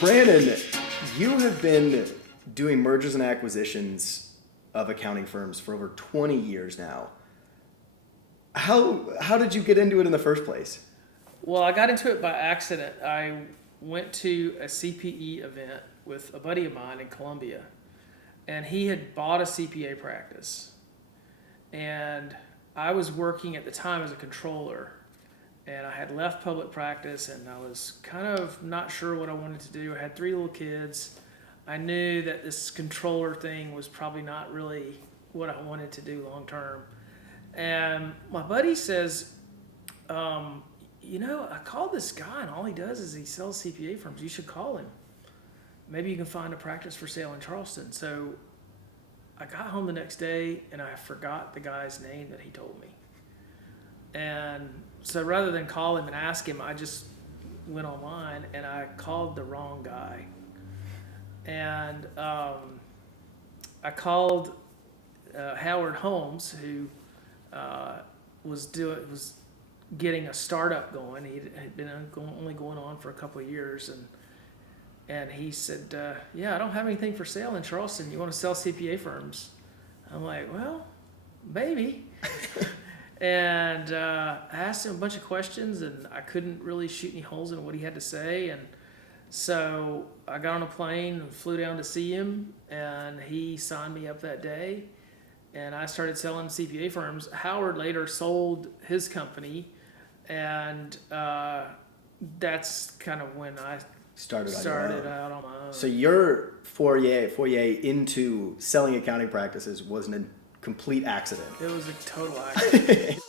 Brannon, you have been doing mergers and acquisitions of accounting firms for over 20 years now. How did you get into it in the first place? Well, I got into it by accident. I went to a CPE event with a buddy of mine in Columbia, and he had bought a CPA practice. And I was working at the time as a controller, and I had left public practice, and I was kind of not sure what I wanted to do. I had 3 little kids. I knew that this controller thing was probably not really what I wanted to do long term. And my buddy says, I called this guy, and all he does is he sells CPA firms. You should call him. Maybe you can find a practice for sale in Charleston. So I got home the next day, and I forgot the guy's name that he told me. And so rather than call him and ask him, I just went online, and I called the wrong guy. And I called Howard Holmes, who was getting a startup going. He had been only going on for a couple of years, and he said, "Yeah, I don't have anything for sale in Charleston. You want to sell CPA firms?" I'm like, "Well, maybe." And I asked him a bunch of questions, and I couldn't really shoot any holes in what he had to say, and so I got on a plane and flew down to see him, and he signed me up that day, and I started selling CPA firms. Howard later sold his company, and that's kind of when I started out on my own. So your foray into selling accounting practices was a complete accident. It was a total accident.